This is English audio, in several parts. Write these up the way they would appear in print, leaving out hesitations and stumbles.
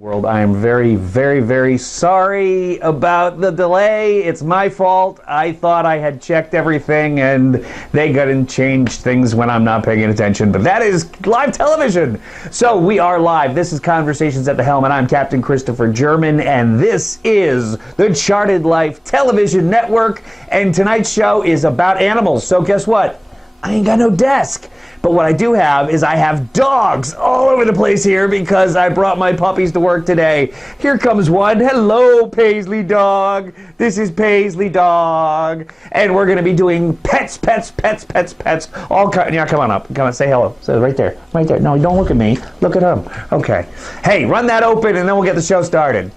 World, I am very, very, very sorry about the delay. It's my fault. I thought I had checked everything and they got and changed things when I'm not paying attention. But that is live television. So we are live. This is Conversations at the Helm, and I'm Captain Christopher German, and this is the Charted Life Television Network. And tonight's show is about animals. So guess what? I ain't got no desk. But what I do have is I have dogs all over the place here because I brought my puppies to work today. Here comes one. Hello, Paisley Dog. This is Paisley Dog. And we're going to be doing pets. All kind. Yeah, come on up. Come on, say hello. So right there. Right there. No, don't look at me. Look at him. Okay. Hey, run that open and then we'll get the show started.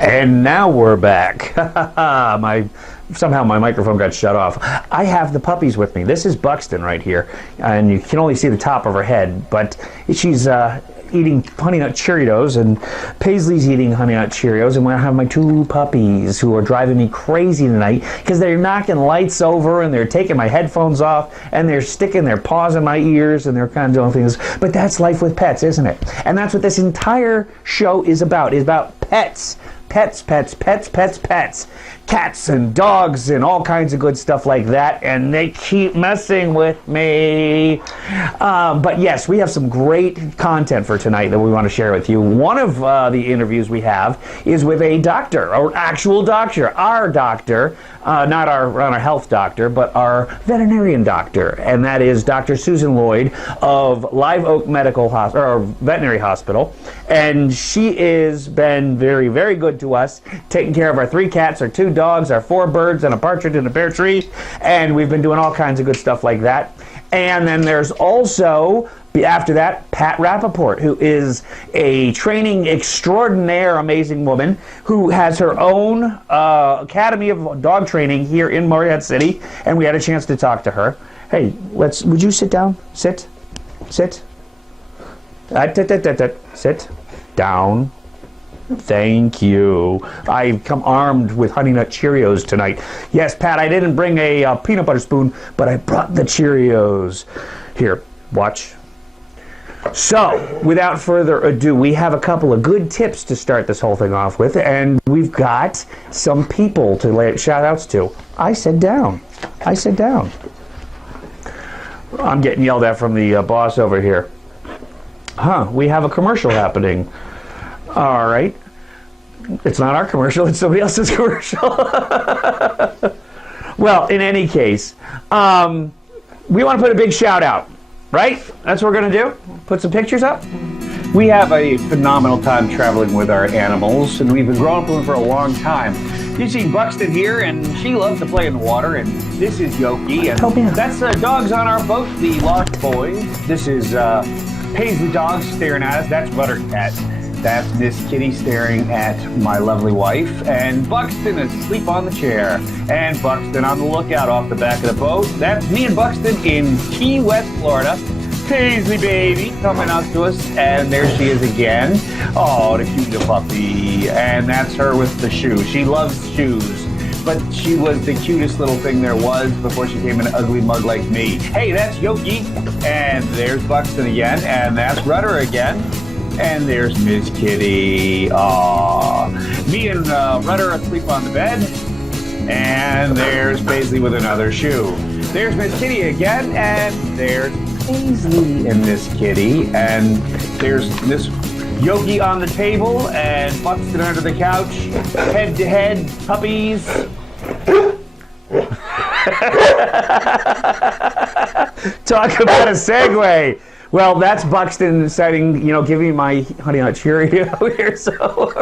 And now we're back. Somehow my microphone got shut off. I have the puppies with me. This is Buxton right here, and you can only see the top of her head, but she's eating Honey Nut Cheerios, and Paisley's eating Honey Nut Cheerios, and I have my two puppies who are driving me crazy tonight because they're knocking lights over, and they're taking my headphones off, and they're sticking their paws in my ears, and they're kind of doing things. But that's life with pets, isn't it? And that's what this entire show is about pets. Pets. Cats and dogs and all kinds of good stuff like that, and they keep messing with me. But yes, we have some great content for tonight that we want to share with you. One of the interviews we have is with a doctor, or actual doctor, our doctor, not our health doctor, but our veterinarian doctor, and that is Dr. Susan Lloyd of Live Oak Medical Hospital, or Veterinary Hospital, and she has been very, very good to us, taking care of our 3 cats, our 2 dogs, our 4 birds, and a partridge in a pear tree, and we've been doing all kinds of good stuff like that. And then there's also, after that, Pat Rapaport, who is a training extraordinaire, amazing woman who has her own Academy of Dog Training here in Morehead City, and we had a chance to talk to her. Hey, would you sit down? Sit. Sit down. Thank you. I've come armed with Honey Nut Cheerios tonight. Yes, Pat, I didn't bring a peanut butter spoon, but I brought the Cheerios. Here, watch. So, without further ado, we have a couple of good tips to start this whole thing off with, and we've got some people to lay shout-outs to. I said down. I'm getting yelled at from the boss over here. We have a commercial happening. All right. It's not our commercial, it's somebody else's commercial. Well, in any case, we want to put a big shout out, right? That's what we're going to do? Put some pictures up? We have a phenomenal time traveling with our animals, and we've been growing up with them for a long time. You see Buxton here, and she loves to play in the water, and this is Yoki, and that's dogs on our boat, the Lost Boys. This is Paisley Dog staring at us. That's Buttercat. That's Miss Kitty staring at my lovely wife, and Buxton is asleep on the chair, and Buxton on the lookout off the back of the boat. That's me and Buxton in Key West, Florida. Paisley baby coming out to us, and there she is again. Oh, the cute little puppy, and that's her with the shoe. She loves shoes, but she was the cutest little thing there was before she became an ugly mug like me. Hey, that's Yoki, and there's Buxton again, and that's Rudder again. And there's Miss Kitty. Aww. Me and Rudder are asleep on the bed. And there's Paisley with another shoe. There's Miss Kitty again. And there's Paisley and Miss Kitty. And there's Miss Yogi on the table and Buxton under the couch. Head to head, puppies. Talk about a segue. Well, that's Buxton setting, giving me my Honey Nut Cheerio here, so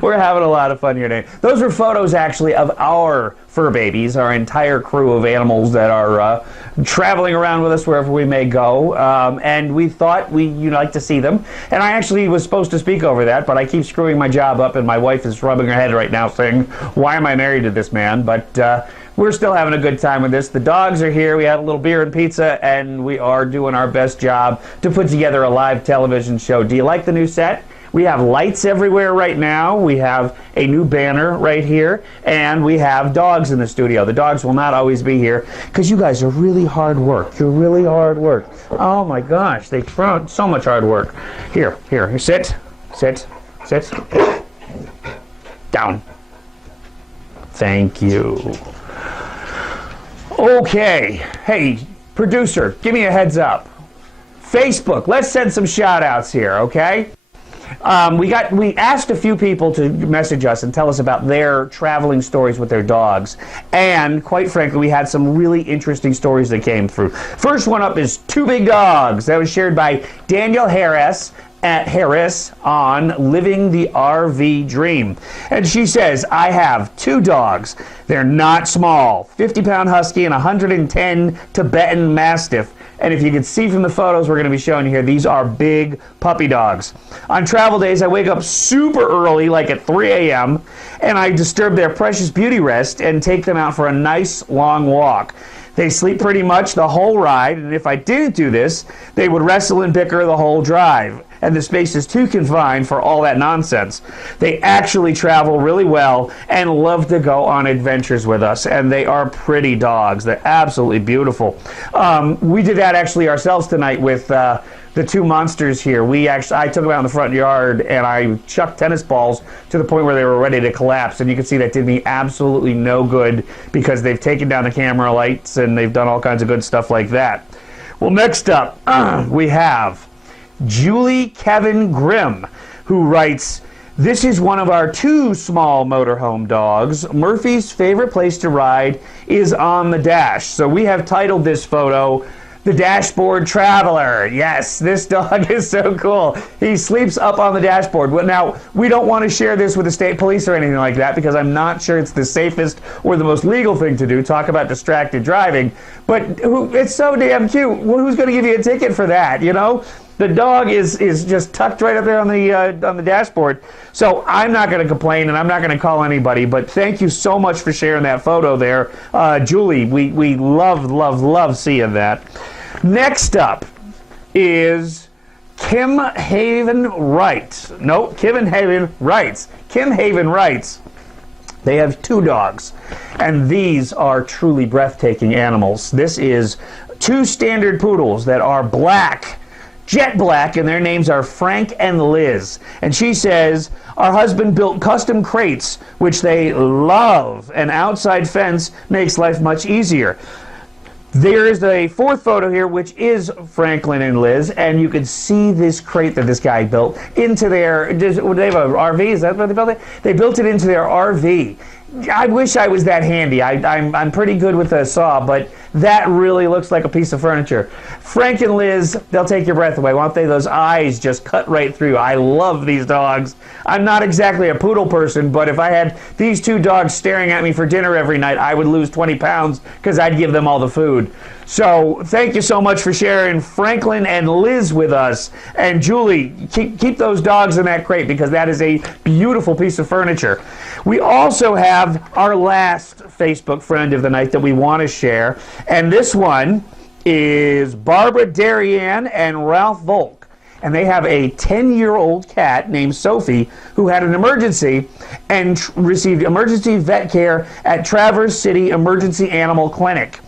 we're having a lot of fun here today. Those are photos, actually, of our fur babies, our entire crew of animals that are traveling around with us wherever we may go, and we thought you'd like to see them. And I actually was supposed to speak over that, but I keep screwing my job up, and my wife is rubbing her head right now saying, why am I married to this man? But we're still having a good time with this. The dogs are here. We had a little beer and pizza, and we are doing our best job to put together a live television show. Do you like the new set? We have lights everywhere right now. We have a new banner right here, and we have dogs in the studio. The dogs will not always be here because you guys are really hard work. You're really hard work. Oh my gosh, they throw so much hard work. Here, sit, down. Thank you. Okay, hey, producer, give me a heads up. Facebook, let's send some shout outs here, okay? We asked a few people to message us and tell us about their traveling stories with their dogs. And quite frankly, we had some really interesting stories that came through. First one up is Two Big Dogs. That was shared by Danielle Harris on Living the RV Dream. And she says, I have 2 dogs. They're not small, 50-pound husky and 110 Tibetan Mastiff. And if you can see from the photos we're going to be showing you here, these are big puppy dogs. On travel days, I wake up super early, like at 3 a.m., and I disturb their precious beauty rest and take them out for a nice long walk. They sleep pretty much the whole ride, and if I didn't do this, they would wrestle and bicker the whole drive. And the space is too confined for all that nonsense. They actually travel really well and love to go on adventures with us, and they are pretty dogs. They're absolutely beautiful. We did that actually ourselves tonight with the 2 monsters here. I took them out in the front yard and I chucked tennis balls to the point where they were ready to collapse, and you can see that did me absolutely no good because they've taken down the camera lights and they've done all kinds of good stuff like that. Well, next up, we have Julie Kevin Grimm, who writes, this is one of our 2 small motorhome dogs. Murphy's favorite place to ride is on the dash. So we have titled this photo, The Dashboard Traveler. Yes, this dog is so cool. He sleeps up on the dashboard. Well, now, we don't want to share this with the state police or anything like that because I'm not sure it's the safest or the most legal thing to do. Talk about distracted driving. But it's so damn cute. Well, who's going to give you a ticket for that, The dog is just tucked right up there on the dashboard. So I'm not going to complain and I'm not going to call anybody, but thank you so much for sharing that photo there. Julie, we love seeing that. Next up is Kim Haven writes. Kim Haven writes. They have 2 dogs, and these are truly breathtaking animals. This is 2 standard poodles that are black, jet black, and their names are Frank and Liz. And she says, our husband built custom crates, which they love. An outside fence makes life much easier. There is a 4th photo here, which is Franklin and Liz, and you can see this crate that this guy built into their, they have an RV? Is that what they built it? They built it into their RV. I wish I was that handy. I'm pretty good with a saw, but that really looks like a piece of furniture. Frank and Liz, they'll take your breath away, won't they? Those eyes just cut right through. I love these dogs. I'm not exactly a poodle person, but if I had these 2 dogs staring at me for dinner every night, I would lose 20 pounds because I'd give them all the food. So thank you so much for sharing Franklin and Liz with us. And Julie, keep those dogs in that crate because that is a beautiful piece of furniture. We also have our last Facebook friend of the night that we want to share. And this one is Barbara Darien and Ralph Volk. And they have a 10-year-old cat named Sophie who had an emergency and received emergency vet care at Traverse City Emergency Animal Clinic.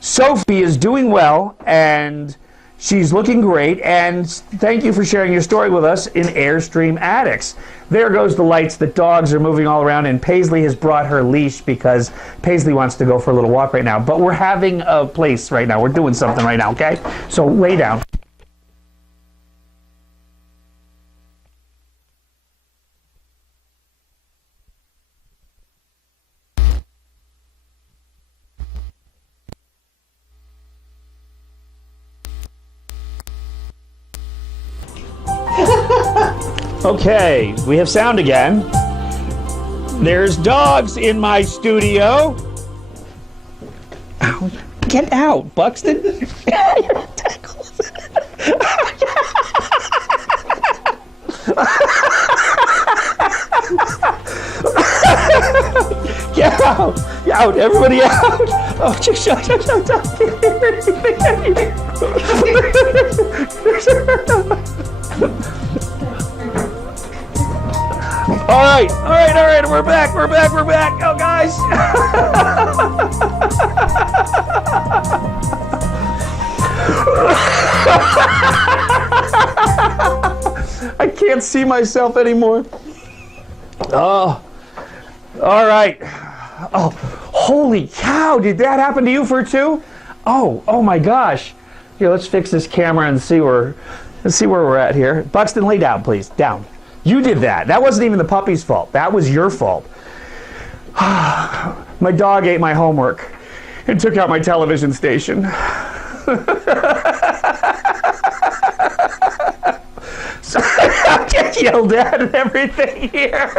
Sophie is doing well, and she's looking great, and thank you for sharing your story with us in Airstream Addicts. There goes the lights. The dogs are moving all around, and Paisley has brought her leash because Paisley wants to go for a little walk right now. But we're having a place right now. We're doing something right now, okay? So lay down. Okay, we have sound again. There's dogs in my studio. Ow, get out, Buxton. Get out! Out! Everybody out! Oh, just shut up! All right! We're back! Oh, guys! I can't see myself anymore. Oh, all right. Oh, holy cow! Did that happen to you too? Oh my gosh! Here, let's fix this camera and see where we're at here. Buxton, lay down, please. Down. You did that. That wasn't even the puppy's fault. That was your fault. My dog ate my homework and took out my television station. So I get yelled at and everything here.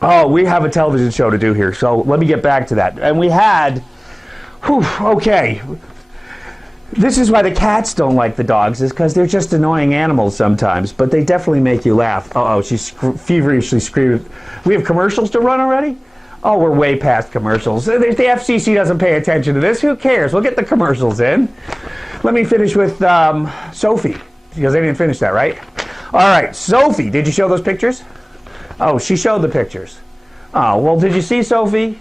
Oh, we have a television show to do here, so let me get back to that. And we had, okay. This is why the cats don't like the dogs, is because they're just annoying animals sometimes, but they definitely make you laugh. Uh-oh, she's feverishly screaming. We have commercials to run already? Oh, we're way past commercials. The FCC doesn't pay attention to this. Who cares? We'll get the commercials in. Let me finish with Sophie, because I didn't finish that, right? All right, Sophie, did you show those pictures? Oh, she showed the pictures. Oh, well, did you see Sophie?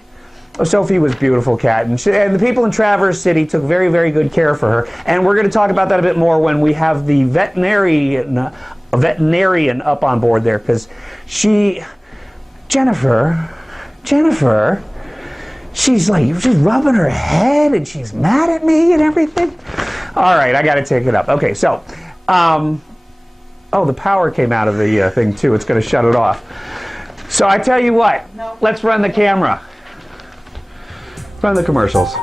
Oh, Sophie was a beautiful cat, and the people in Traverse City took very, very good care for her. And we're going to talk about that a bit more when we have the veterinarian up on board there, because Jennifer, she's rubbing her head and she's mad at me and everything. All right, I got to take it up. Okay, so, oh, the power came out of the thing too. It's going to shut it off. So I tell you what, let's run the camera. Run the commercials.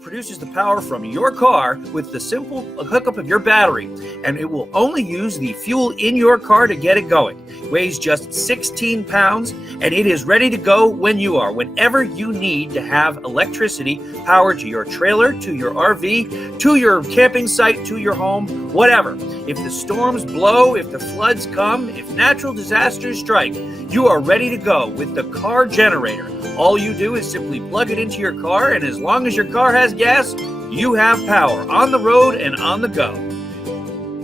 Produces the power from your car with the simple hookup of your battery, and it will only use the fuel in your car to get it going. It weighs just 16 pounds, and it is ready to go when you are, whenever you need to have electricity power to your trailer, to your RV, to your camping site, to your home, whatever. If the storms blow, if the floods come, if natural disasters strike, you are ready to go with the car generator. All you do is simply plug it into your car, and as long as your car has gas, you have power on the road and on the go.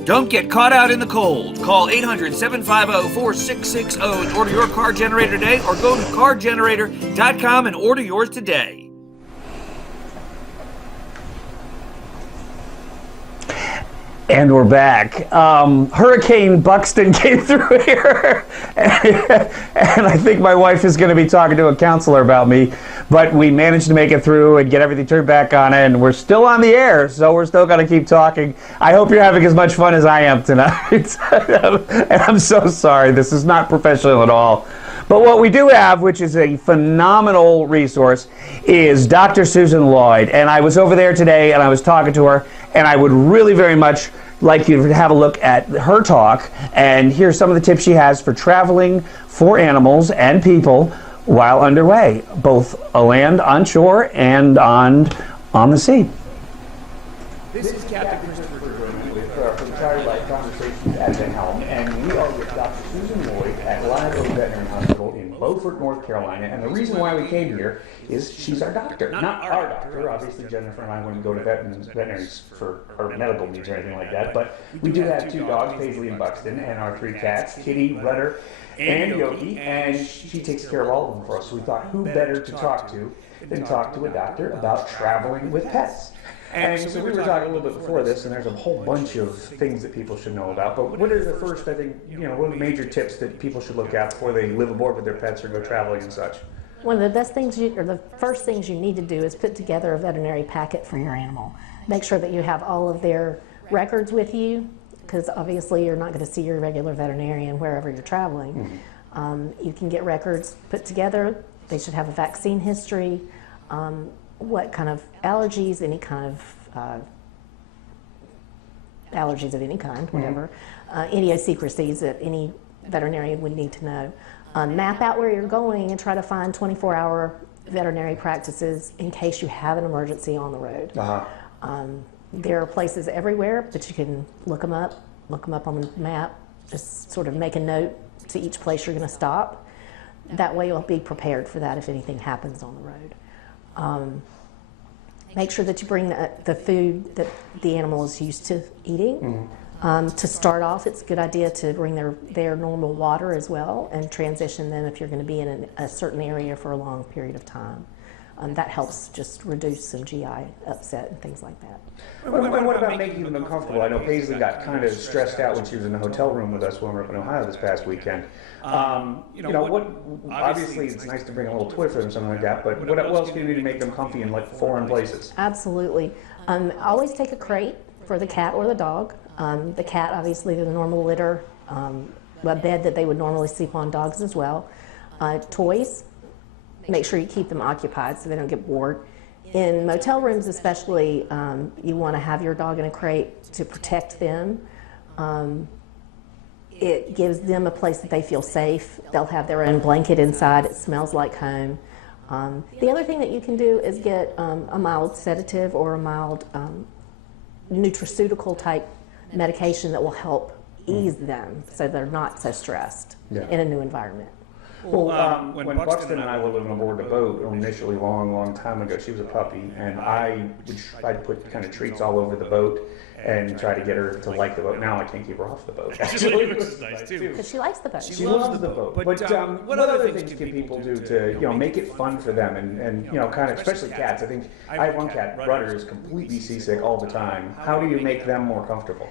Don't get caught out in the cold. Call 800-750-4660 and order your car generator today, or go to cargenerator.com and order yours today. And we're back. Hurricane Buxton came through here, and I think my wife is going to be talking to a counselor about me, but we managed to make it through and get everything turned back on, and we're still on the air, so we're still going to keep talking. I hope you're having as much fun as I am tonight. And I'm so sorry. This is not professional at all. But what we do have, which is a phenomenal resource, is Dr. Susan Lloyd. And I was over there today, and I was talking to her, and I would really very much like you to have a look at her talk and hear some of the tips she has for traveling for animals and people while underway, both land, on shore, and on on the scene. This is Captain Christopher Groman with from Child Life Conversations at the Helm, and we are with Dr. Susan Lloyd at Live Oak Veterinary Hospital in Beaufort, North Carolina. And the reason why we came here is she's our doctor, not our doctor. Obviously, Jennifer and I wouldn't go to veterinaries for our medical needs or anything like that. But we do have 2 dogs, Paisley and Buxton, and our 3 cats, Kitty, Rudder, and Yogi, and she takes care of all of them for us. So we thought, who better to talk to than talk to a doctor about traveling with pets? And so we were talking a little bit before this, and there's a whole bunch of things that people should know about. But what are the first, I think, what are the major tips that people should look at before they live aboard with their pets or go traveling and such? One of the best things, the first things you need to do is put together a veterinary packet for your animal. Make sure that you have all of their records with you, because obviously you're not going to see your regular veterinarian wherever you're traveling. You can get records put together. They should have a vaccine history. What kind of allergies, any kind of allergies of any kind, whatever, idiosyncrasies that any veterinarian would need to know. Map out where you're going and try to find 24-hour veterinary practices in case you have an emergency on the road. There are places everywhere, but you can look them up on the map, just sort of make a note to each place you're going to stop. That way you'll be prepared for that if anything happens on the road. Make sure that you bring the food that the animal is used to eating. To start off, it's a good idea to bring their normal water as well and transition them if you're going to be in a certain area for a long period of time. That helps just reduce some GI upset and things like that. And what about making them uncomfortable? I know Paisley got kind of stressed out when she was in the hotel room with us when we were up in Ohio this past weekend. Obviously it's nice to bring a little toy for them, something like that, but what else do you do to make them comfy in like foreign places? Absolutely. Always take a crate for the cat or the dog. The cat, obviously, the normal litter, a bed that they would normally sleep on, dogs as well. Toys, make sure you keep them occupied so they don't get bored. In motel rooms especially, you want to have your dog in a crate to protect them. It gives them a place that they feel safe. They'll have their own blanket inside. It smells like home. The other thing that you can do is get a mild sedative or a mild nutraceutical type medication that will help ease them so they're not so stressed in a new environment. Well, when Buxton and I were living aboard the boat initially, long time ago, she was a puppy, and I'd put kind of treats all over the boat and try to get her to like the boat. Now I can't keep her off the boat. Actually, which is nice too. Because she likes the boat. She loves the boat. But what other things can people do to make it fun for them and kind of, especially cats? I think I have one cat, Rudder, is completely seasick all the time. How do you make them more comfortable?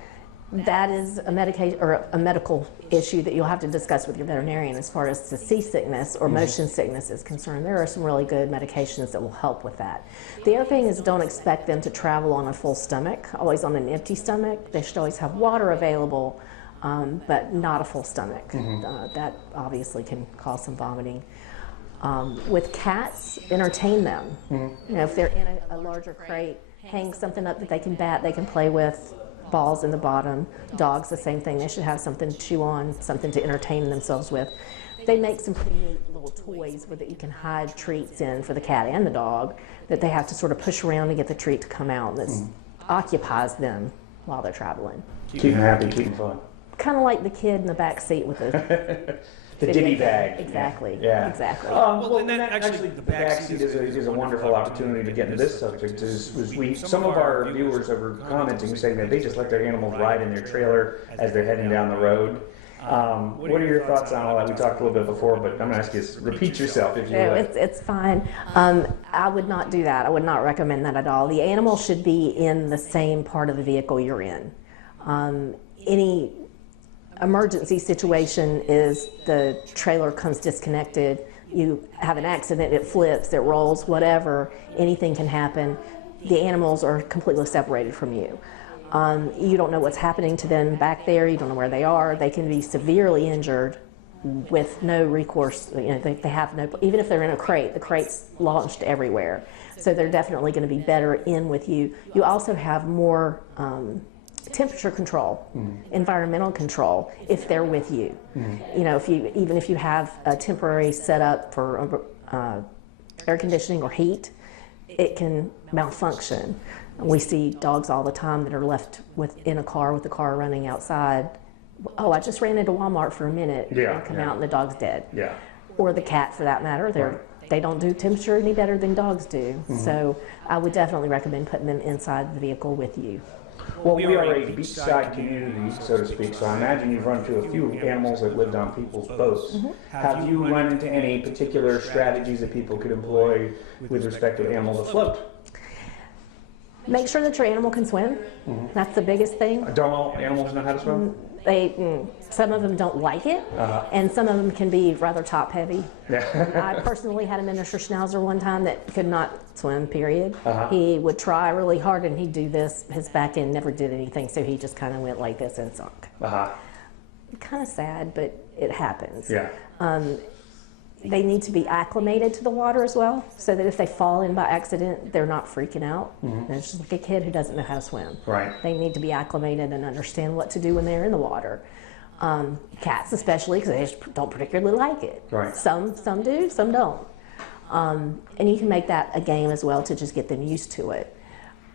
That is a medical issue that you'll have to discuss with your veterinarian as far as the seasickness or motion sickness is concerned. There are some really good medications that will help with that. The other thing is don't expect them to travel on a full stomach, always on an empty stomach. They should always have water available, but not a full stomach. That obviously can cause some vomiting. With cats, entertain them. If they're in a larger crate, hang something up that they can bat, they can play with. Balls in the bottom. Dogs, the same thing. They should have something to chew on, something to entertain themselves with. They make some pretty neat little toys that you can hide treats in for the cat and the dog that they have to sort of push around to get the treat to come out. That occupies them while they're traveling. Keep them happy, keep them fun. Kind of like the kid in the back seat with the the ditty bag. Exactly. Yeah. Exactly. Well, and that actually the backseat is a wonderful opportunity to get into this subject. Some of our viewers were commenting saying that they just let their animals ride in their trailer as they're heading down the road. What are your thoughts on all that? We talked a little bit before, but I'm going to ask you, repeat yourself if you would. It's fine. I would not do that. I would not recommend that at all. The animal should be in the same part of the vehicle you're in. Any emergency situation is the trailer comes disconnected, you have an accident, it flips, it rolls, whatever, anything can happen. The animals are completely separated from you. You don't know what's happening to them back there, you don't know where they are. They can be severely injured with no recourse. They have no, even if they're in a crate, the crate's launched everywhere. So they're definitely going to be better in with you. You also have more temperature control, environmental control, if they're with you. Even if you have a temporary setup for air conditioning or heat, it can malfunction. We see dogs all the time that are left in a car with the car running outside. Oh, I just ran into Walmart for a minute and come out and the dog's dead. Yeah. Or the cat for that matter. They don't do temperature any better than dogs do. So I would definitely recommend putting them inside the vehicle with you. Well, we are a beachside community, so to speak, so I imagine you've run into a few animals that lived on people's boats. Have you run into any particular strategies that people could employ with respect to animals afloat? Make sure that your animal can swim. That's the biggest thing. Don't all animals know how to swim? Some of them don't like it, and some of them can be rather top heavy. Yeah. I personally had a miniature schnauzer one time that could not swim, period. He would try really hard and he'd do this. His back end never did anything, so he just kind of went like this and sunk. Kind of sad, but it happens. Yeah. They need to be acclimated to the water as well, so that if they fall in by accident, they're not freaking out. And it's just like a kid who doesn't know how to swim. Right. They need to be acclimated and understand what to do when they're in the water. Cats especially, because they just don't particularly like it. Right. Some do, some don't. And you can make that a game as well to just get them used to it.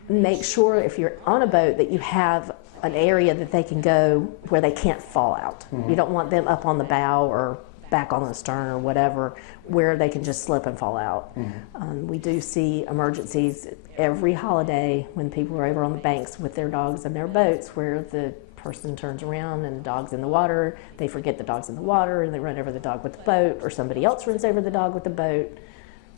Make sure if you're on a boat that you have an area that they can go where they can't fall out. You don't want them up on the bow or back on the stern or whatever, where they can just slip and fall out. We do see emergencies every holiday when people are over on the banks with their dogs and their boats, where the person turns around and the dog's in the water, they forget the dog's in the water and they run over the dog with the boat, or somebody else runs over the dog with the boat.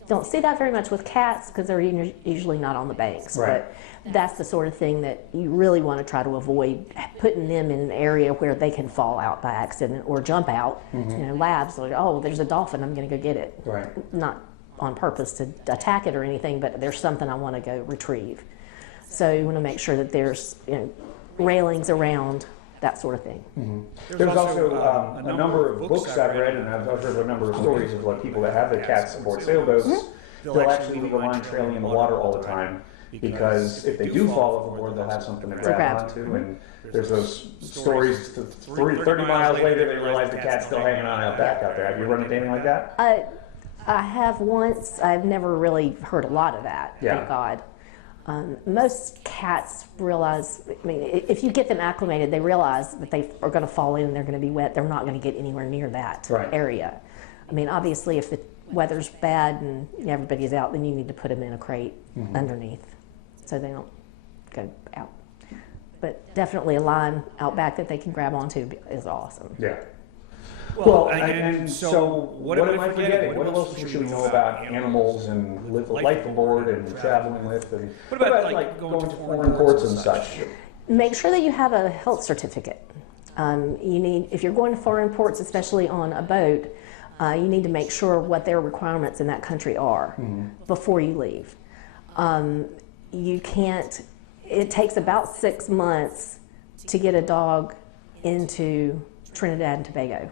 Don't see that very much with cats because they're usually not on the banks. Right. But that's the sort of thing that you really want to try to avoid, putting them in an area where they can fall out by accident or jump out. You know, labs, like, oh, there's a dolphin, I'm going to go get it. Right. Not on purpose to attack it or anything, but there's something I want to go retrieve. So you want to make sure that there's railings around, that sort of thing. There's also a number of books I've read, and I've heard a number of stories of like people that have their cats aboard sailboats. They'll actually leave a line trailing in the water all the time, because if they do fall overboard, they'll have something to grab onto. And there's those stories, 30 miles later, they realize the cat's still hanging on out back out there. Have you run into anything like that? I have once. I've never really heard a lot of that, thank God. Most cats realize, I mean, if you get them acclimated, they realize that they are going to fall in and they're going to be wet. They're not going to get anywhere near that area. I mean, obviously, if the weather's bad and everybody's out, then you need to put them in a crate underneath so they don't go out. But definitely a line out back that they can grab onto is awesome. Yeah. Well, and so what am I forgetting? What else should we know about animals and life aboard and traveling with? And what about like going to foreign ports and such? Make sure that you have a health certificate. You need, if you're going to foreign ports, especially on a boat, you need to make sure what their requirements in that country are before you leave. You can't, it takes about 6 months to get a dog into Trinidad and Tobago.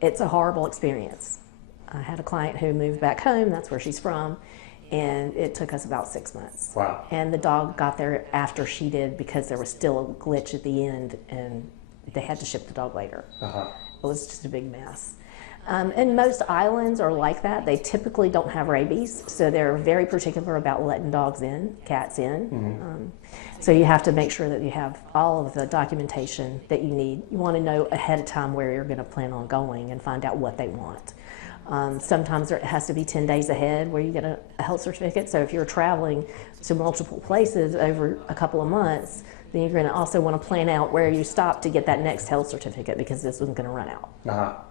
It's a horrible experience. I had a client who moved back home, that's where she's from, and it took us about 6 months. Wow. And the dog got there after she did because there was still a glitch at the end and they had to ship the dog later. It was just a big mess. And most islands are like that. They typically don't have rabies, so they're very particular about letting dogs in, cats in. So you have to make sure that you have all of the documentation that you need. You want to know ahead of time where you're going to plan on going and find out what they want. Sometimes it has to be 10 days ahead where you get a health certificate. So if you're traveling to multiple places over a couple of months, then you're going to also want to plan out where you stop to get that next health certificate, because this one's going to run out.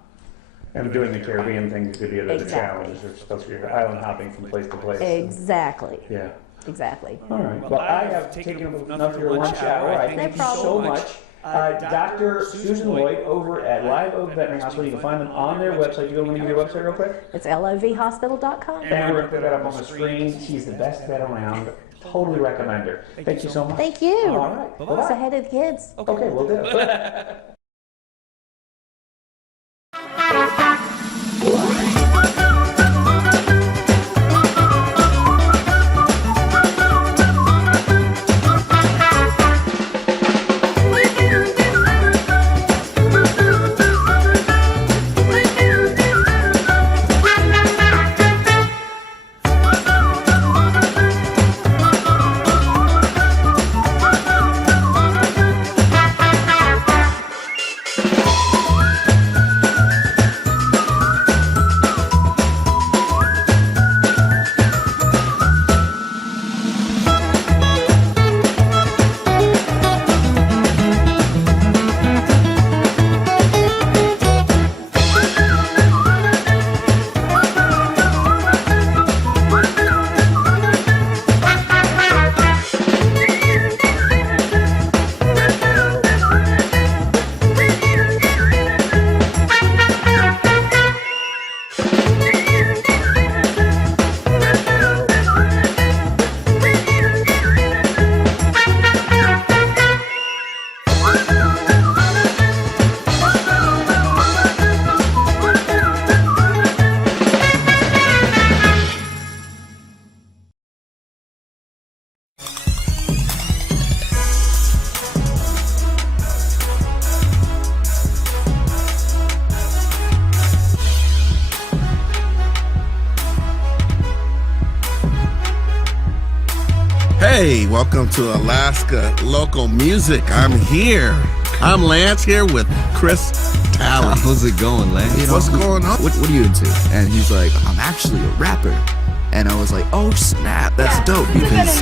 And doing the Caribbean thing could be a bit of a challenge. They're supposed to be island hopping from place to place. Exactly. Yeah. Exactly. All right. Well, I have taken up enough of your lunch hour. I thank you so much. Dr. Susan Lloyd over at Live Oak Veterinary Hospital. You can find them on their website. You go and give your website real quick? It's lovhospital.com. And we're going to put that up on the screen. She's the best vet around. Totally recommend her. Thank you so much. Thank you. All right. Bye-bye. Say hi to the kids. Okay, we'll do it. Hey, welcome to Alaska Local Music. I'm here. I'm Lance here with Chris Talley. How's it going, Lance? What's going on? What are you into? And he's like, I'm actually a rapper. And I was like, oh snap, that's dope because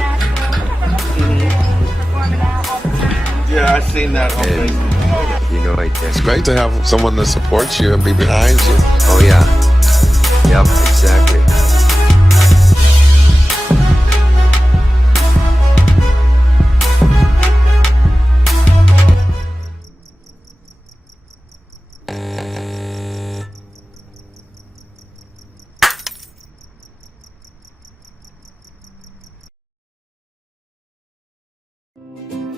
Yeah, I've seen that on Facebook. You know, It's great to have someone that supports you and be behind you. oh yeah, yep, exactly.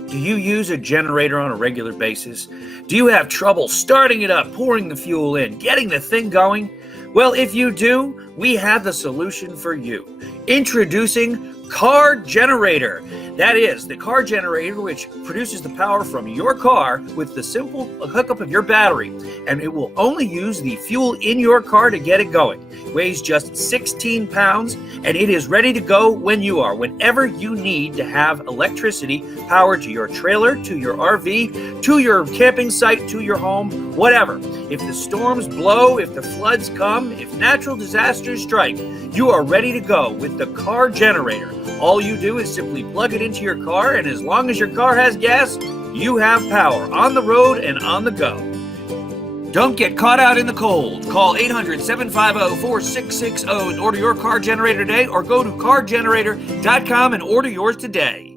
Do you use a generator on a regular basis? Do you have trouble starting it up, pouring the fuel in, getting the thing going? Well, if you do, we have the solution for you. Introducing Car Generator. That is, the car generator which produces the power from your car with the simple hookup of your battery, and it will only use the fuel in your car to get it going. It weighs just 16 pounds, and it is ready to go when you are, whenever you need to have electricity power to your trailer, to your RV, to your camping site, to your home, whatever. If the storms blow, if the floods come, if natural disasters strike, you are ready to go with the car generator. All you do is simply plug it into your car, and as long as your car has gas, you have power on the road and on the go. Don't get caught out in the cold. Call 800-750-4660 and order your car generator today, or go to cargenerator.com and order yours today.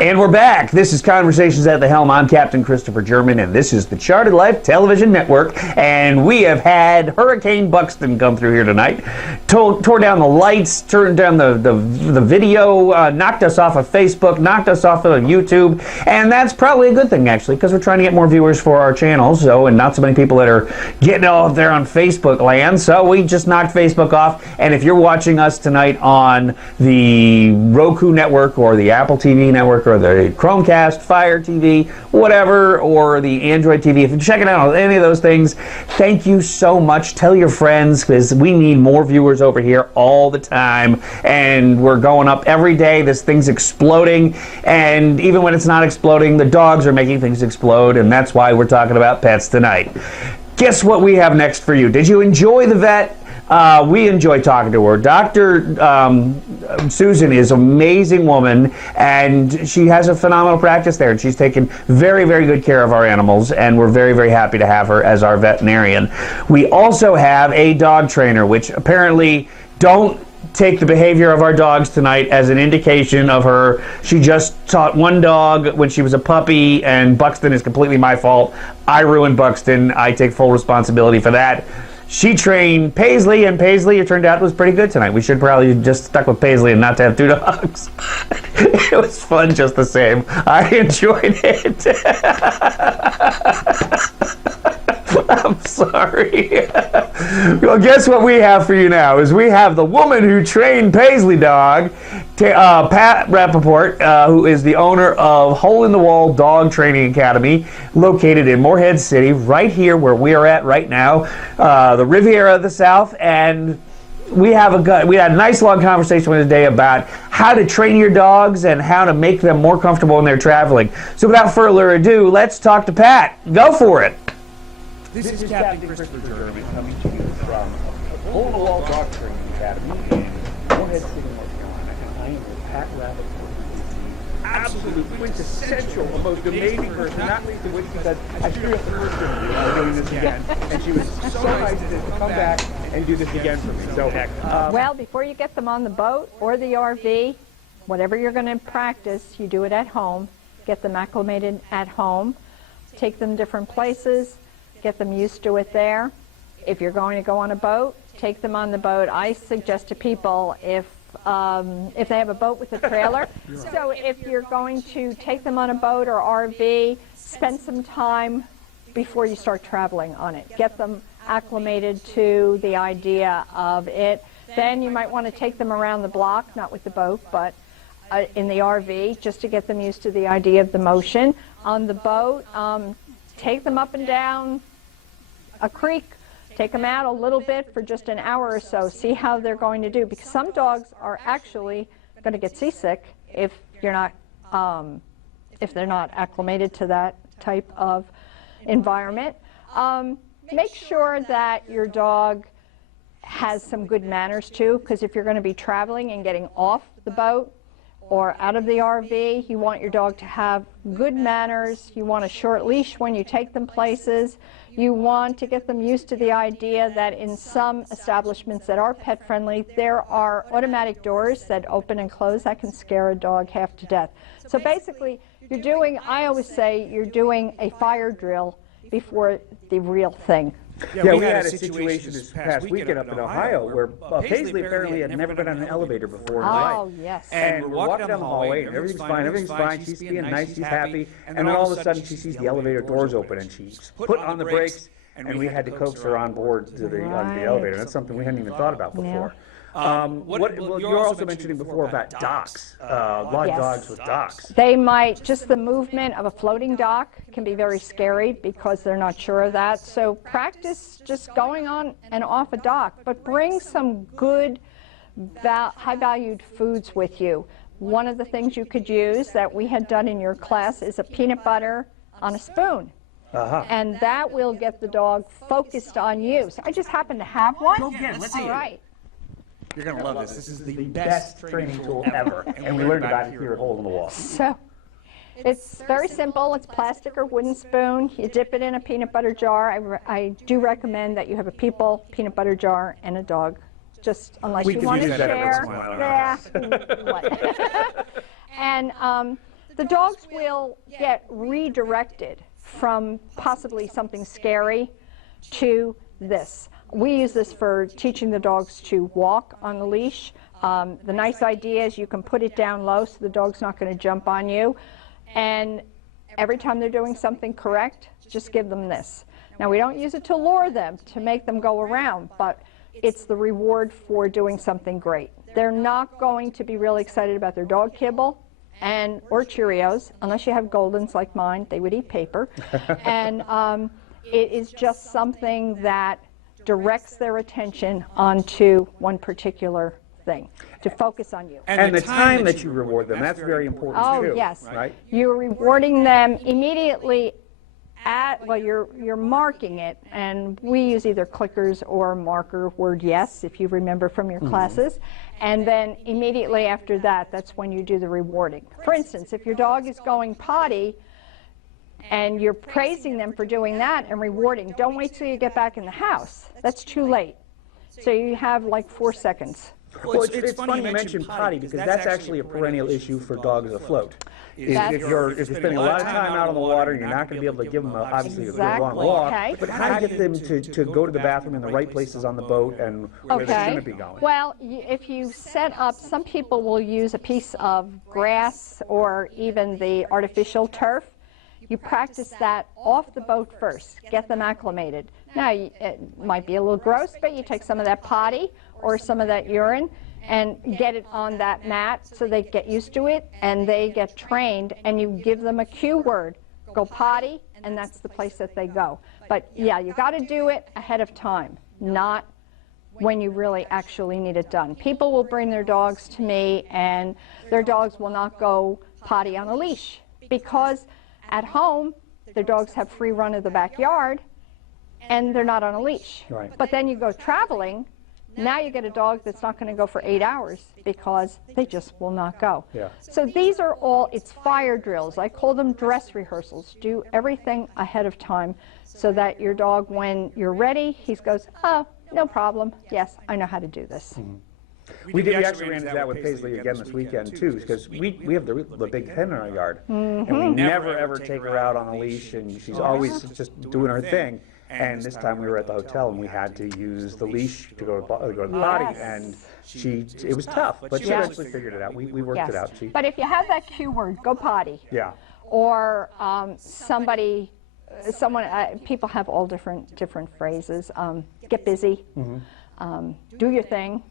And we're back. This is Conversations at the Helm. I'm Captain Christopher German, and this is the Charted Life Television Network. And we have had Hurricane Buxton come through here tonight. Tore down the lights, turned down the video, knocked us off of Facebook, knocked us off of YouTube. And that's probably a good thing, actually, because we're trying to get more viewers for our channel. So, and not so many people that are getting out there on Facebook land. So we just knocked Facebook off. And if you're watching us tonight on the Roku network or the Apple TV network or the Chromecast, Fire TV, whatever, or the Android TV, if you're checking out any of those things, thank you so much. Tell your friends, because we need more viewers over here all the time, and we're going up every day. This thing's exploding, and even when it's not exploding, the dogs are making things explode, and that's why we're talking about pets tonight. Guess what we have next for you? Did you enjoy the vet? We enjoy talking to her. Dr. Susan is an amazing woman, and she has a phenomenal practice there, and she's taken very, very good care of our animals, and we're very, very happy to have her as our veterinarian. We also have a dog trainer, which apparently don't take the behavior of our dogs tonight as an indication of her. She just taught one dog when she was a puppy, and Buxton is completely my fault. I ruined Buxton. I take full responsibility for that. She trained Paisley, and Paisley, it turned out, was pretty good tonight. We should probably just stuck with Paisley and not to have two dogs. It was fun just the same. I enjoyed it. I'm sorry. Well, guess what we have for you now is we have the woman who trained Paisley dog, Pat Rapaport, who is the owner of Hole in the Wall Dog Training Academy, located in Morehead City, right here where we are at right now, the Riviera of the South. And we had a nice long conversation with today about how to train your dogs and how to make them more comfortable when they're traveling. So without further ado, let's talk to Pat. Go for it. This is Captain Christopher German coming to you from Hole in the Wall Dog Training Academy in Morehead City, North Carolina, and I am with Pat Rapaport, who is the absolute quintessential, the most amazing person, not least of which because I screwed up the first interview doing this again, and she was so nice to come back and do this again for me. So, well, before you get them on the boat or the RV, whatever you're going to practice, you do it at home. Get them acclimated at home. Take them different places. Get them used to it there. If you're going to go on a boat, take them on the boat. I suggest to people, if if they have a boat with a trailer. So if you're going to take them on a boat or RV, spend some time before you start traveling on it. Get them acclimated to the idea of it. Then you might want to take them around the block, not with the boat, but in the RV, just to get them used to the idea of the motion. On the boat, take them up and down a creek, take them out a little bit for just an hour or so, see how they're going to do, because some dogs are actually going to get seasick if you're not, if they're not acclimated to that type of environment. Make sure that your dog has some good manners too, because if you're going to be traveling and getting off the boat or out of the RV, you want your dog to have good manners. You want a short leash when you take them places. You want to get them used to the idea that in some establishments that are pet friendly, there are automatic doors that open and close that can scare a dog half to death. So basically, you're doing, I always say, you're doing a fire drill before the real thing. Yeah, we had a situation this past weekend up in Ohio where Paisley apparently had never been on an elevator before in her life. Oh, yes. And we're walking down the hallway and everything's fine, she's being nice, she's happy, and then all of a sudden she sees the elevator doors open and she's put on the brakes, and we had to coax her on board to the elevator. That's something we hadn't even thought about before. Well, you were also mentioning before about docks. A lot of dogs with docks. They might, just the movement of a floating dock can be very scary because they're not sure of that. So practice just going on and off a dock, but bring some good, high-valued foods with you. One of the things you could use that we had done in your class is a peanut butter on a spoon. And that will get the dog focused on you. So I just happen to have one. Go get it. Let's see it. All right. You're going to love this. This is the best training tool ever. And we learned about it here at Hole in the Wall. So it's very simple. It's plastic or wooden spoon. You dip it in a peanut butter jar. I do recommend that you have a peanut butter jar and a dog, just unless you want to share. And the dogs will get redirected from possibly something scary to this. We use this for teaching the dogs to walk on the leash. The nice idea is you can put it down low so the dog's not going to jump on you. And every time they're doing something correct, just give them this. Now, we don't use it to lure them, to make them go around, but it's the reward for doing something great. They're not going to be really excited about their dog kibble or Cheerios, unless you have Goldens like mine. They would eat paper. And it is just something that directs their attention onto one particular thing, to focus on you. And the time that you reward them, that's very important too. Oh, yes. Right? You're rewarding them immediately you're marking it, and we use either clickers or marker word yes, if you remember from your classes. And then immediately after that, that's when you do the rewarding. For instance, if your dog is going potty, and you're praising them for doing that and rewarding, don't wait till you get back in the house. That's too late. So you have like 4 seconds. Well, it's funny you mentioned potty because that's actually a perennial issue for dogs afloat. If you're spending a lot of time out on the water, you're not going to be able to give them obviously a good long walk. Okay. But how to get them to go to the bathroom in the right places on the boat and where they shouldn't be going? Well, if you set up, some people will use a piece of grass or even the artificial turf. You practice that off the boat first. Get them acclimated. Now, it might be a little gross, but you take some of that potty or some of that urine and get it on that mat so they get used to it and they get trained, and you give them a cue word. Go potty, and that's the place that they go. But yeah, you got to do it ahead of time, not when you really actually need it done. People will bring their dogs to me, and their dogs will not go potty on a leash because at home, their dogs have free run of the backyard, and they're not on a leash. Right. But then you go traveling, now you get a dog that's not going to go for 8 hours because they just will not go. Yeah. So these are all, it's fire drills. I call them dress rehearsals. Do everything ahead of time so that your dog, when you're ready, he goes, oh, no problem. Yes, I know how to do this. Mm-hmm. We actually ran into that with Paisley again this weekend too, because we have the big pen in our yard, and we never ever take her out on a leash, and she's always just doing her thing. And this time we were at the hotel and we had to use the leash to go to the potty, and it was tough, but she eventually figured it out. We worked it out. But if you have that cue word, go potty. Yeah. Or people have all different phrases. Get busy, do your thing,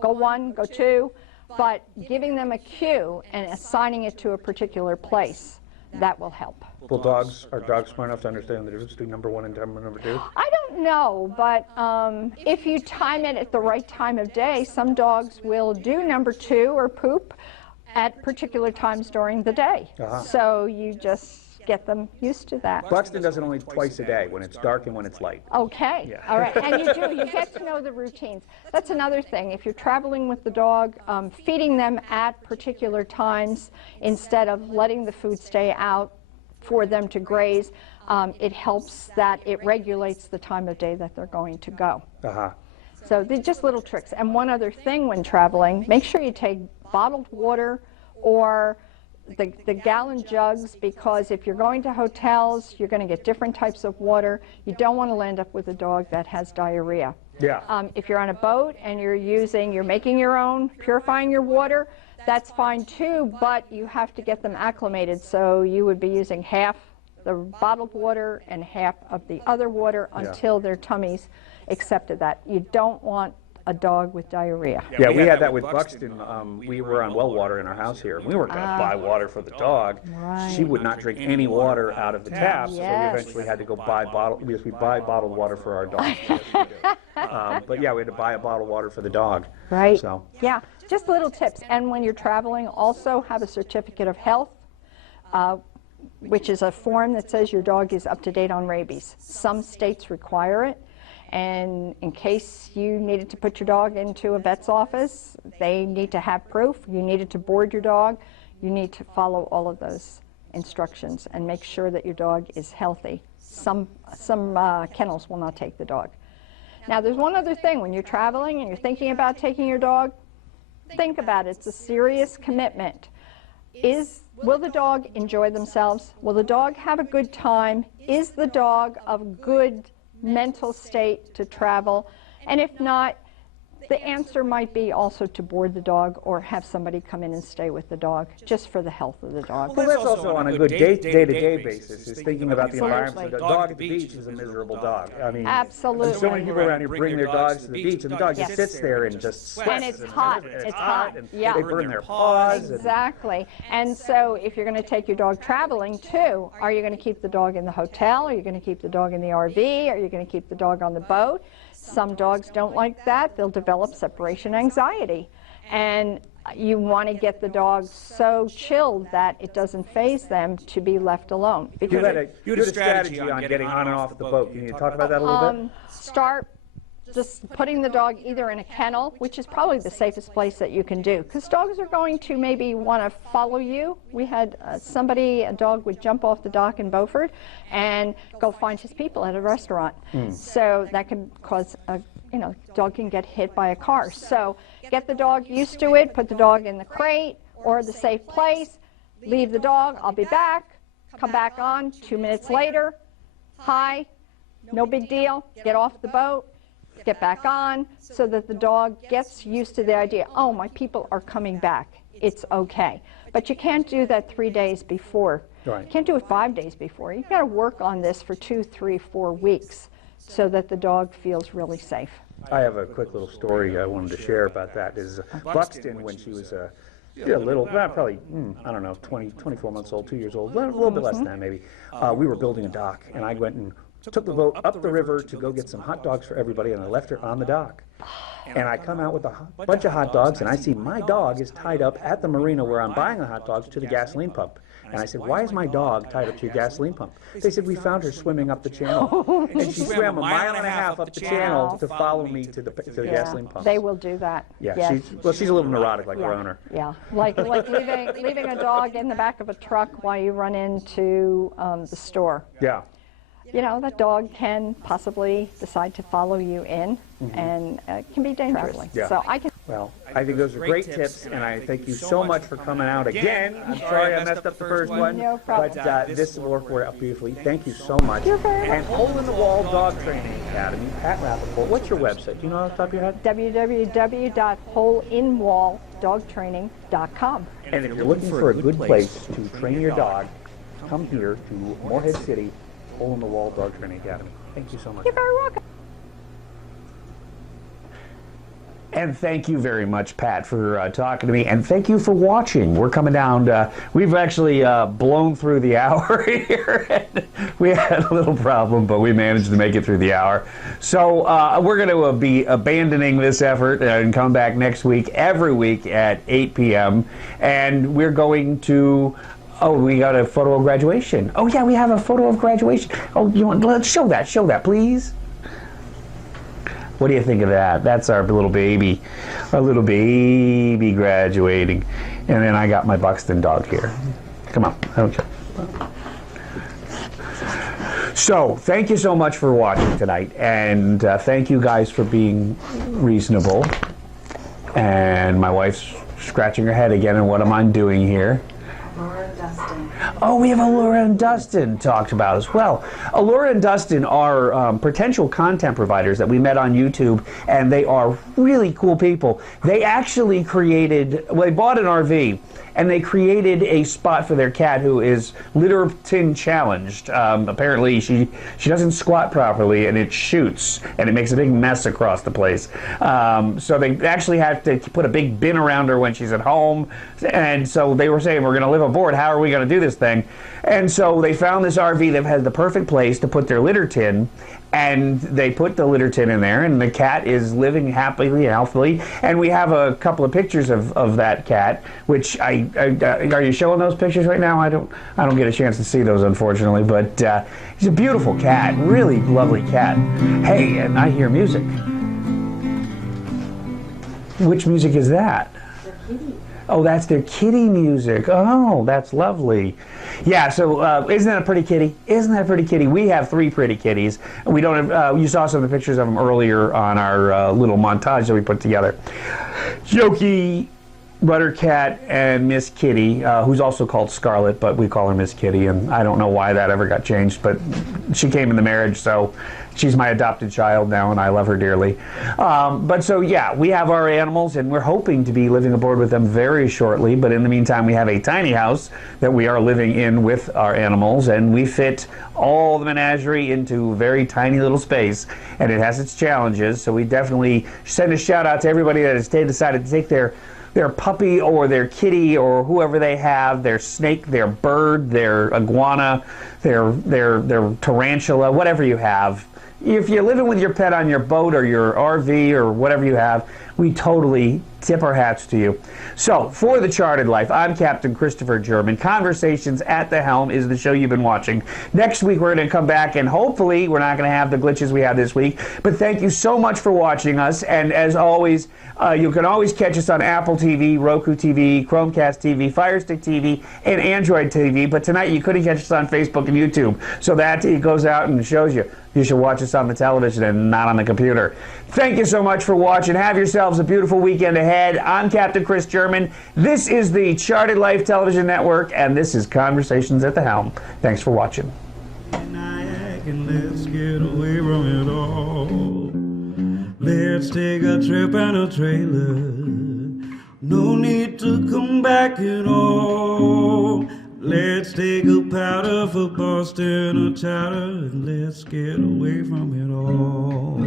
go one, go two, but giving them a cue and assigning it to a particular place, that will help. Are dogs smart enough to understand the difference between number one and number two? I don't know, but if you time it at the right time of day, some dogs will do number two or poop at particular times during the day. So you just get them used to that. Buxton does it only twice a day, when it's dark and when it's light. Okay, yeah. All right, and you get to know the routines. That's another thing. If you're traveling with the dog, feeding them at particular times instead of letting the food stay out for them to graze, it helps that it regulates the time of day that they're going to go. So they're just little tricks. And one other thing when traveling, make sure you take bottled water or the gallon jugs, because if you're going to hotels, you're going to get different types of water. You don't want to land up with a dog that has diarrhea. Yeah. If you're on a boat and you're making your own, purifying your water, that's fine too, but you have to get them acclimated. So you would be using half the bottled water and half of the other water until their tummies accepted that. You don't want a dog with diarrhea. Yeah, we had that with Buxton. We were on well water in our house here. We weren't going to buy water for the dog. Right. She would not drink any water out of the tap, so we eventually had to go buy because we buy bottled water for our dog. But yeah, we had to buy a bottle of water for the dog. Right. So. Yeah, just little tips. And when you're traveling, also have a certificate of health, which is a form that says your dog is up to date on rabies. Some states require it. And in case you needed to put your dog into a vet's office, they need to have proof. You needed to board your dog. You need to follow all of those instructions and make sure that your dog is healthy. Some kennels will not take the dog. Now, there's one other thing. When you're traveling and you're thinking about taking your dog, think about it. It's a serious commitment. Will the dog enjoy themselves? Will the dog have a good time? Is the dog of good mental state to travel? And if not, the answer might be also to board the dog or have somebody come in and stay with the dog, just for the health of the dog. Well, that's also on a good day-to-day basis, is thinking about the environment. The dog at the beach is a miserable dog. I mean, absolutely. So many people around here bring their dogs to the beach, and the dog just sits there and just sweats. And it's hot. It's hot. And yeah. they burn their paws. Exactly. And so if you're going to take your dog traveling too, are you going to keep the dog in the hotel? Are you going to keep the dog in the RV? Are you going to keep the dog on the boat? Some dogs don't like that. They'll develop separation anxiety. And you want to get the dog so chilled that it doesn't faze them to be left alone. You had a strategy on getting on and off the boat. Can you talk about that a little bit? Start just putting the dog either in a kennel, which is probably the safest place that you can do, because dogs are going to maybe want to follow you. We had a dog would jump off the dock in Beaufort and go find his people at a restaurant. So that can cause dog can get hit by a car. So get the dog used to it, put the dog in the crate or the safe place, leave the dog, I'll be back, come back on 2 minutes later, hi, no big deal, get off the boat, get back on, so that the dog gets used to the idea, oh, my people are coming back, it's okay. But you can't do that 3 days before. Right. You can't do it 5 days before. You've got to work on this for 2, 3, 4 weeks so that the dog feels really safe. I have a quick little story I wanted to share about that. Is Buxton, when she was a little, probably, I don't know, 24 months old, 2 years old, a little bit less than that maybe, we were building a dock, and I went and took the boat up the river to go get some hot dogs for everybody, and I left her on the dock. And I come out with a bunch of hot dogs, and I see my dog is tied up at the marina where I'm buying the hot dogs to the gasoline pump. And I said, why is my dog tied up to your gasoline pump? They said, we found her swimming up the channel. And she swam a mile and a half up the channel to follow me to the gasoline pump. They will do that. Yeah, yes. she's a little neurotic like her owner. Yeah, like leaving a dog in the back of a truck while you run into the store. Yeah. you know, that dog can possibly decide to follow you in, and it can be dangerous. Yeah. So I can. Well, I think those are great tips, and I thank you so much for coming out again. I'm sorry I messed up the first one, No problem. but this will work out beautifully. Thank you so much. You're very And Hole in the Wall Dog Training Academy, Pat Rapaport. What's your website? Do you know off the top of your head? www.holeinwalldogtraining.com. And if you're looking for a good place to train your dog, come here to Morehead City, Hole in the Wall Dog Training Academy. Thank you so much. You're very welcome. And thank you very much, Pat, for talking to me. And thank you for watching. We're coming down. We've actually blown through the hour here. We had a little problem, but we managed to make it through the hour. So we're going to be abandoning this effort and come back next week, every week at 8 p.m. And we're going to... Oh, we got a photo of graduation. Oh, yeah, we have a photo of graduation. Oh, let's show that, please. What do you think of that? That's our little baby graduating. And then I got my Buxton dog here. Come on. Okay. So, thank you so much for watching tonight. And thank you guys for being reasonable. And my wife's scratching her head again, and what am I doing here? Oh, we have Allura and Dustin talked about as well. Allura and Dustin are potential content providers that we met on YouTube, and they are really cool people. They actually created, well, they bought an RV, and they created a spot for their cat who is litter tin challenged. Apparently, she doesn't squat properly, and it shoots, and it makes a big mess across the place. So they actually have to put a big bin around her when she's at home, and so they were saying, we're going to live aboard. How are we going to do this thing? And so they found this RV that had the perfect place to put their litter tin, and they put the litter tin in there, and the cat is living happily and healthily. And we have a couple of pictures of that cat, which are you showing those pictures right now? I don't get a chance to see those, unfortunately, but he's a beautiful cat, really lovely cat. Hey, and I hear music. Which music is that? Oh, that's their kitty music. Oh, that's lovely. Yeah, so isn't that a pretty kitty? Isn't that a pretty kitty? We have 3 pretty kitties. We don't have, you saw some of the pictures of them earlier on our little montage that we put together. Yoki, Buttercat, and Miss Kitty, who's also called Scarlet, but we call her Miss Kitty, and I don't know why that ever got changed, but she came in the marriage, so she's my adopted child now, and I love her dearly. But so, yeah, we have our animals, and we're hoping to be living aboard with them very shortly, but in the meantime, we have a tiny house that we are living in with our animals, and we fit all the menagerie into a very tiny little space, and it has its challenges, so we definitely send a shout out to everybody that has decided to take their puppy or their kitty or whoever they have, their snake, their bird, their iguana, their tarantula, whatever you have. If you're living with your pet on your boat or your RV or whatever you have, we totally tip our hats to you. So, for The Charted Life, I'm Captain Christopher German. Conversations at the Helm is the show you've been watching. Next week, we're going to come back, and hopefully, we're not going to have the glitches we had this week. But thank you so much for watching us. And as always, you can always catch us on Apple TV, Roku TV, Chromecast TV, Fire Stick TV, and Android TV. But tonight, you couldn't catch us on Facebook and YouTube. So that it goes out and shows you. You should watch us on the television and not on the computer. Thank you so much for watching. Have yourselves a beautiful weekend ahead. I'm Captain Chris German. This is the Charted Life Television Network, and this is Conversations at the Helm. Thanks for watching. Let's get away from it all. Let's take a trip and a trailer. No need to come back at all. Let's take a powder for Boston or chowder, and let's get away from it all.